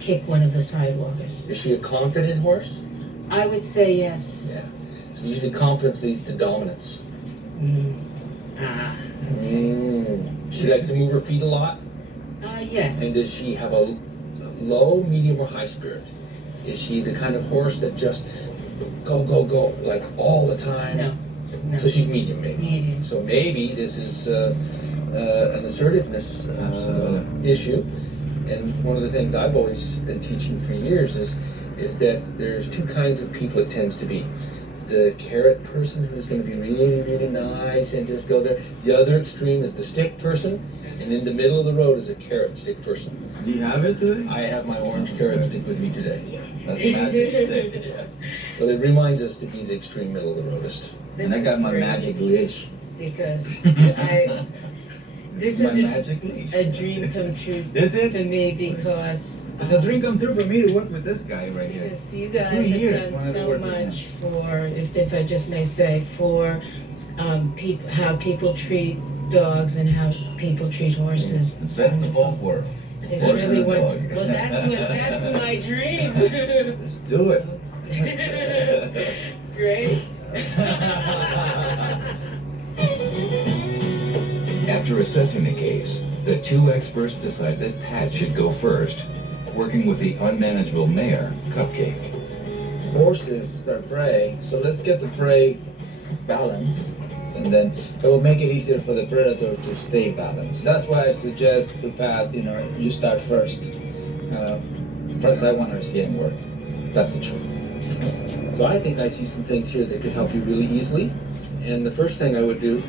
kick one of the sidewalkers. Is she a confident horse? I would say yes. Yeah. So usually confidence leads to dominance. She like to move her feet a lot? Yes. And does she have a low, medium, or high spirit? Is she the kind of horse that just go, go, go, like all the time? No. So she's medium, maybe. Medium. So maybe this is an assertiveness issue. And one of the things I've always been teaching for years is that there's two kinds of people it tends to be. The carrot person who's going to be really, really nice and just go there. The other extreme is the stick person, and in the middle of the road is a carrot stick person. Do you have it today? I have my orange carrot stick with me today. That's a magic stick. Yeah. Well, it reminds us to be the extreme middle of the roadist. And I got my magic leash. Because this My is magic leash. a dream come true Is it? for me because It's a dream come true for me to work with this guy right here. because you guys 20 years have wanted done to so work with much for, if I just may say, for people, how people treat dogs and how people treat horses. It's best of both worlds. It's Horse really and a what. dog. Well, that's my dream. Let's do it. Great. After assessing the case, the two experts decide that Pat should go first, working with the unmanageable mare, Cupcake. Horses are prey, so let's get the prey balanced, and then it will make it easier for the predator to stay balanced. That's why I suggest to Pat, you start first. First, I want her to see it work. That's the truth. So I think I see some things here that could help you really easily. And the first thing I would do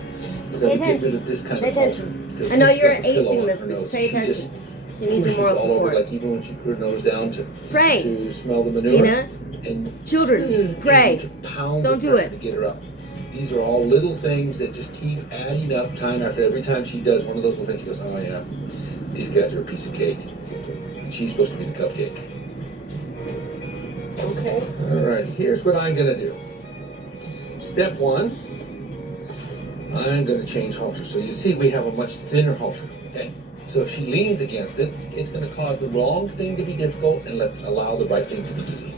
is I would get rid of this kind of halter. because I know this you're is like a pillow acing on this, her but nose. pay She just attention. She needs your pushes moral all over, support. like even when she put her nose down to Pray. smell the manure. Zena, And children, pray. to pound Don't the do pressure it. to get her up. These are all little things that just keep adding up time after every time she does one of those little things. She goes, oh yeah, these guys are a piece of cake. And she's supposed to be the cupcake. Okay. All right, here's what I'm gonna do. Step one, I'm gonna change halter. So you see we have a much thinner halter, okay? So if she leans against it, it's gonna cause the wrong thing to be difficult and allow the right thing to be easy.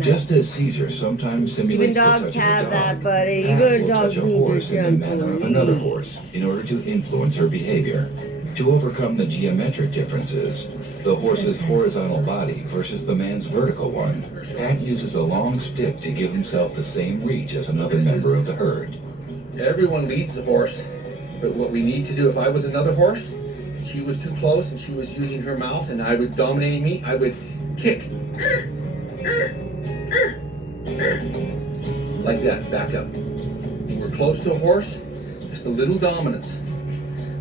Just as Caesar sometimes simulates the dogs touch of a have dog, that, buddy. Pat Even will dogs touch a need horse their in the manner of gentleness. another horse in order to influence her behavior. To overcome the geometric differences, the horse's horizontal body versus the man's vertical one, Pat uses a long stick to give himself the same reach as another member of the herd. Everyone leads the horse, but what we need to do, if I was another horse, she was too close and she was using her mouth and I was dominating me, I would kick. Like that, back up. When we're close to a horse, just a little dominance.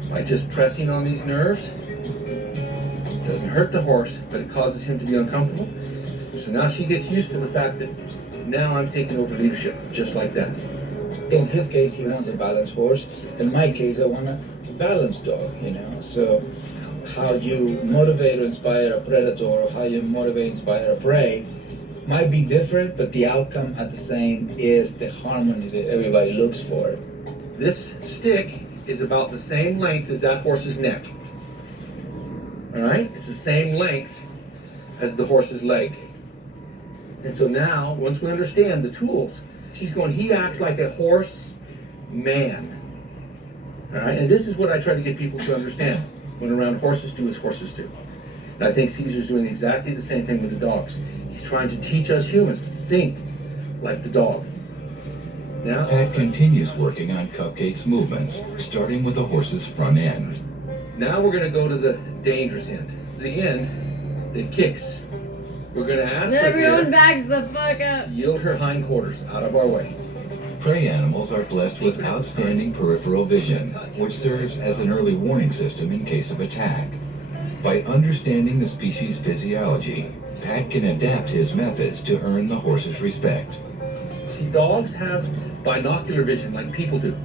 By just pressing on these nerves, it doesn't hurt the horse, but it causes him to be uncomfortable. So now she gets used to the fact that now I'm taking over leadership, just like that. In his case, he wants a balanced horse. In my case, I want a balanced dog, So how you motivate or inspire a predator or how you motivate, inspire a prey might be different, but the outcome at the same is the harmony that everybody looks for. This stick is about the same length as that horse's neck. All right? It's the same length as the horse's leg. And so now, once we understand the tools, she's going, he acts like a horse man. All right? And this is what I try to get people to understand. When around horses do as horses do. And I think Caesar's doing exactly the same thing with the dogs. He's trying to teach us humans to think like the dog. Now, Pat continues working on Cupcake's movements, starting with the horse's front end. now we're going to go to the dangerous end. The end that kicks. We're going to ask her Everyone here backs the fuck up. to yield her hindquarters out of our way. Prey animals are blessed with outstanding peripheral vision, which serves as an early warning system in case of attack. By understanding the species' physiology, Pat can adapt his methods to earn the horse's respect. See, dogs have binocular vision like people do,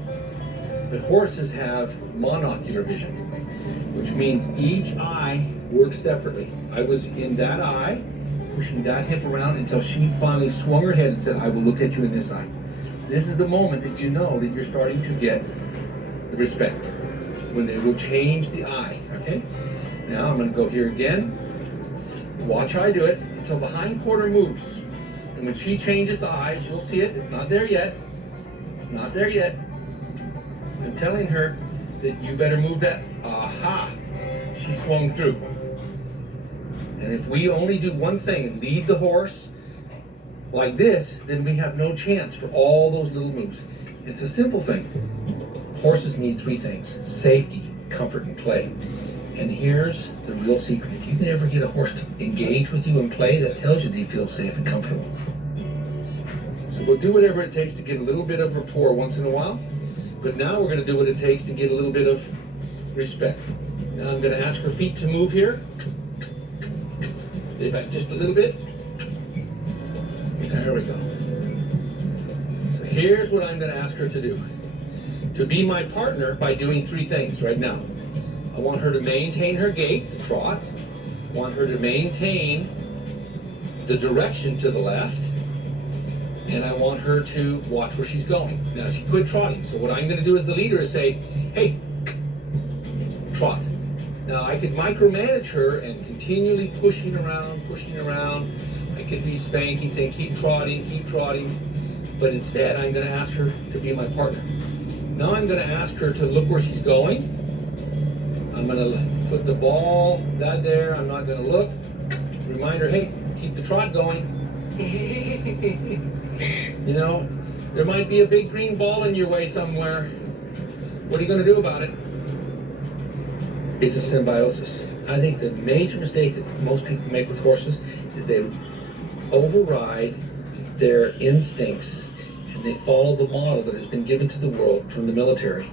but horses have monocular vision, which means each eye works separately. I was in that eye, pushing that hip around until she finally swung her head and said, I will look at you in this eye. This is the moment that you know that you're starting to get the respect, when they will change the eye, okay? Now I'm going to go here again, Watch how I do it until the hind quarter moves. And when she changes eyes, you'll see it. It's not there yet. It's not there yet. I'm telling her that you better move that. Aha! She swung through. And if we only do one thing and lead the horse like this, then we have no chance for all those little moves. It's a simple thing. Horses need three things: safety, comfort, and play. And here's the real secret. If you can ever get a horse to engage with you and play, that tells you that he feels safe and comfortable. So we'll do whatever it takes to get a little bit of rapport once in a while. But now we're going to do what it takes to get a little bit of respect. Now I'm going to ask her feet to move here. Stay back just a little bit. There we go. So here's what I'm going to ask her to do. To be my partner by doing three things right now. I want her to maintain her gait, the trot. I want her to maintain the direction to the left. And I want her to watch where she's going. Now she quit trotting, so what I'm going to do as the leader is say, hey, trot. Now I could micromanage her and continually pushing around. I could be spanking, saying keep trotting. But instead I'm going to ask her to be my partner. Now I'm going to ask her to look where she's going. I'm going to put the ball that there. I'm not going to look. Remind her, hey, keep the trot going. You know, there might be a big green ball in your way somewhere. What are you going to do about it? It's a symbiosis. I think the major mistake that most people make with horses is they override their instincts and they follow the model that has been given to the world from the military,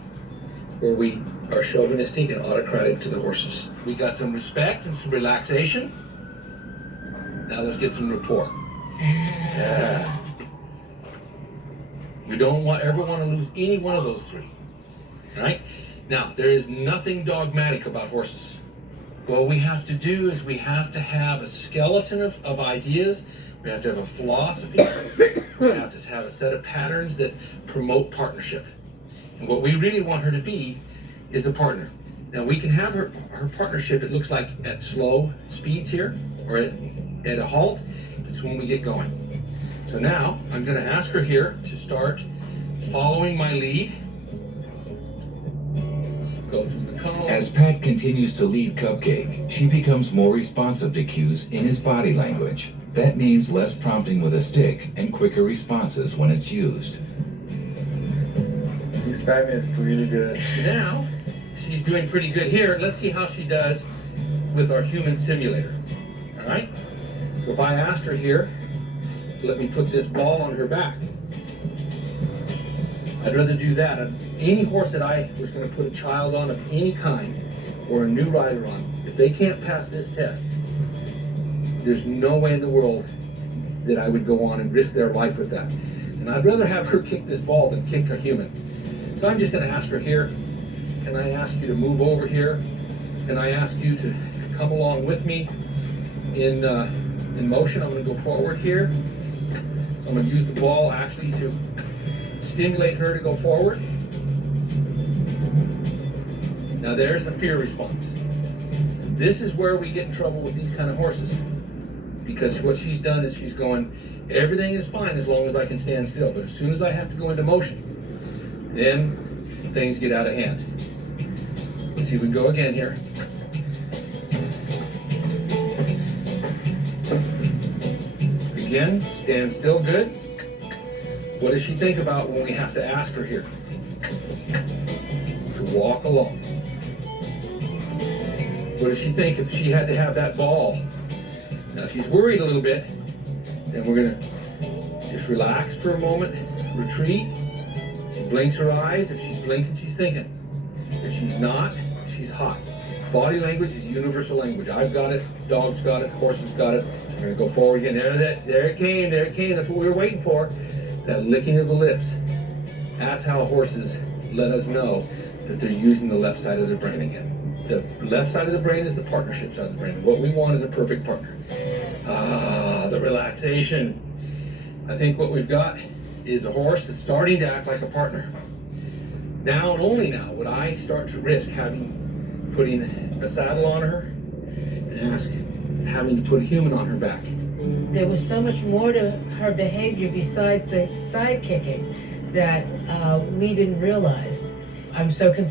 where we are chauvinistic and autocratic to the horses. We got some respect and some relaxation. Now let's get some rapport. Yeah. We don't ever want to lose any one of those three. All right? Now, there is nothing dogmatic about horses. What we have to do is we have to have a skeleton of ideas. We have to have a philosophy. We have to have a set of patterns that promote partnership. And what we really want her to be is a partner. Now, we can have her partnership, it looks like, at slow speeds here, or at a halt. It's when we get going. So now, I'm going to ask her here to start following my lead. Go through the cone. As Pat continues to lead Cupcake, she becomes more responsive to cues in his body language. That means less prompting with a stick and quicker responses when it's used. This time is really good. Now, she's doing pretty good here. Let's see how she does with our human simulator. All right? So if I asked her here, let me put this ball on her back. I'd rather do that. Any horse that I was going to put a child on of any kind or a new rider on, if they can't pass this test, there's no way in the world that I would go on and risk their life with that. And I'd rather have her kick this ball than kick a human. So I'm just going to ask her here, can I ask you to move over here? Can I ask you to come along with me in motion? I'm going to go forward here. So I'm going to use the ball actually to stimulate her to go forward. Now there's a fear response. This is where we get in trouble with these kind of horses. Because what she's done is she's going, everything is fine as long as I can stand still. But as soon as I have to go into motion, then things get out of hand. Let's see if we can go again here. Again, stand still, good. What does she think about when we have to ask her here? To walk along. What does she think if she had to have that ball? Now she's worried a little bit, then we're gonna just relax for a moment, retreat. She blinks her eyes. If she's blinking, she's thinking. If she's not, she's hot. Body language is universal language. I've got it, dogs got it, horses got it. So we're gonna go forward again. There it came. That's what we were waiting for. That licking of the lips. That's how horses let us know that they're using the left side of their brain again. The left side of the brain is the partnership side of the brain. What we want is a perfect partner. The relaxation. I think what we've got is a horse that's starting to act like a partner. Now and only now would I start to risk putting a saddle on her and ask, having to put a human on her back. There was so much more to her behavior besides the side kicking that we didn't realize. I'm so concerned